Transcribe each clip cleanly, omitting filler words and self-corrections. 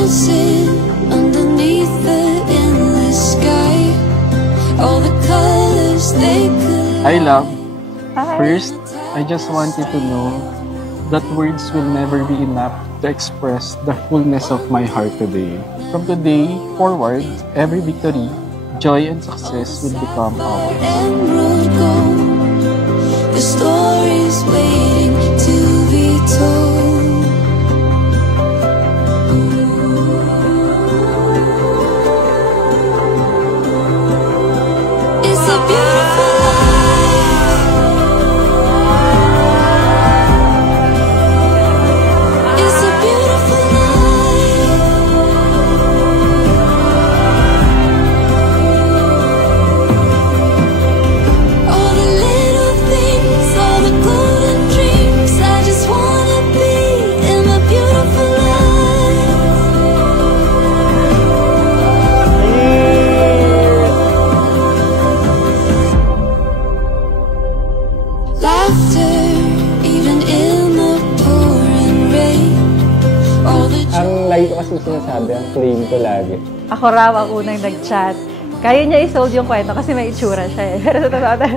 dancing underneath the endless sky. All the colors they could. Hi, love. Hi. First, I just want you to know that words will never be enough to express the fullness of my heart today. From today forward, every victory, joy, and success will become ours. Emerald gold. The story's waiting to be told. It's a beautiful life. It's a beautiful life. All the little things, all the golden dreams, I just wanna be in my beautiful life. Laughter, even in the pouring rain. All the Ang lagi ko kasi sinasabi, ang claim ko lagi. Ako raw ang unang nag-chat. Kaya niya i-sold yung kwento kasi may itsura siya eh. Pero totoo na.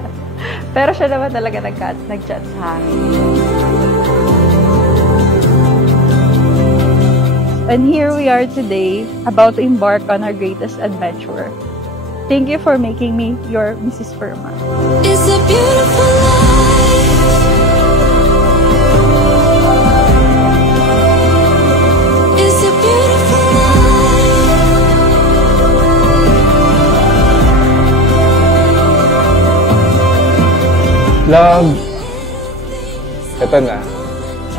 Pero siya naman talaga nag-chat sa akin. And here we are today, about to embark on our greatest adventure. Thank you for making me your Mrs. Firma. It's a beautiful life. It's a beautiful life. Love, ito na.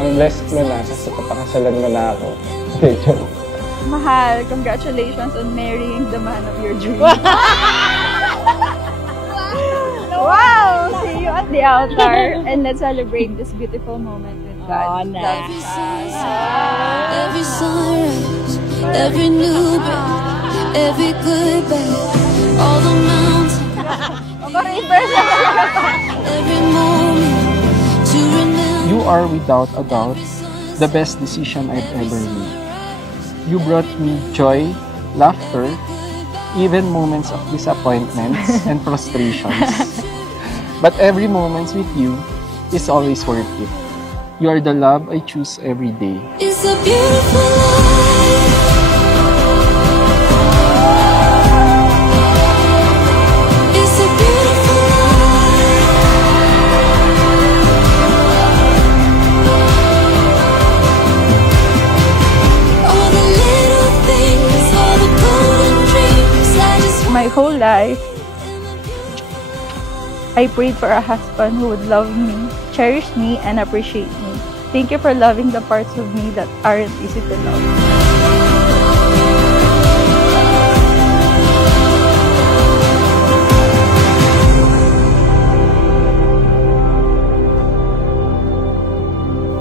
Ang blessed mo na, sa kapakasalan mo na ako. Joke. Mahal, congratulations on marrying the man of your dreams. Wow! See you at the altar and let's celebrate this beautiful moment with God. Every sunset, every sunrise, every new breath, every goodbye, all the mountains, every moment to remember. You are without a doubt the best decision I've ever made. You brought me joy, laughter, even moments of disappointments and frustrations. But every moment with you is always worth it. You are the love I choose every day. It's a beautiful life. It's a beautiful life. All the little things, all the golden dreams, I just My whole life, I prayed for a husband who would love me, cherish me, and appreciate me. Thank you for loving the parts of me that aren't easy to love.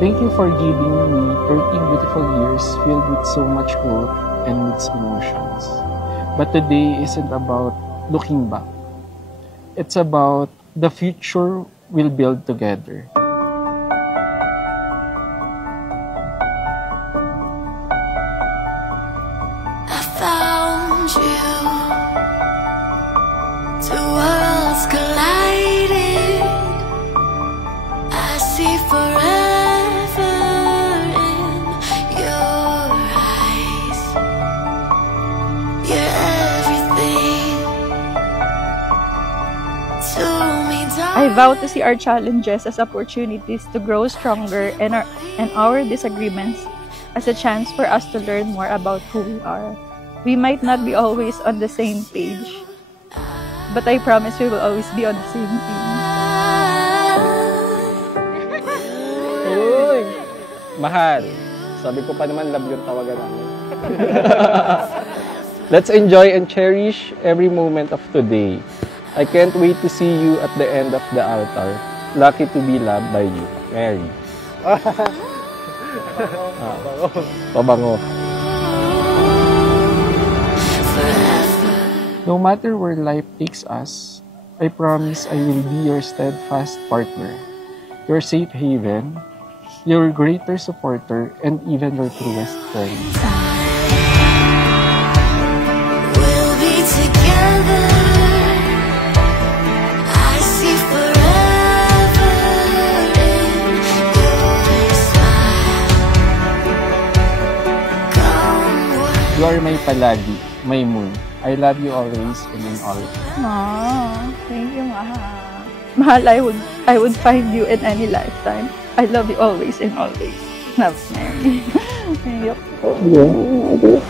Thank you for giving me 13 beautiful years filled with so much growth and mixed emotions. But today isn't about looking back. It's about the future we'll build together. I found you. Two worlds collided. I see forever in your eyes. You're everything to me, I darling. vow to see our challenges as opportunities to grow stronger and our disagreements as a chance for us to learn more about who we are. We might not be always on the same page, but I promise we will always be on the same team. Uy! Mahal. Sabi ko pa naman, love yung tawagan namin. Let's enjoy and cherish every moment of today. I can't wait to see you at the end of the altar. Lucky to be loved by you, Mary. Pabango. No matter where life takes us, I promise I will be your steadfast partner, your safe haven, your greater supporter, and even your truest friend. We'll be together. I see forever in your smile. Come what You are my palagi, my moon. I love you always and in all. Thank you, Mahal. Mahal, I would find you in any lifetime. I love you always and always. Love, Mary. Thank you.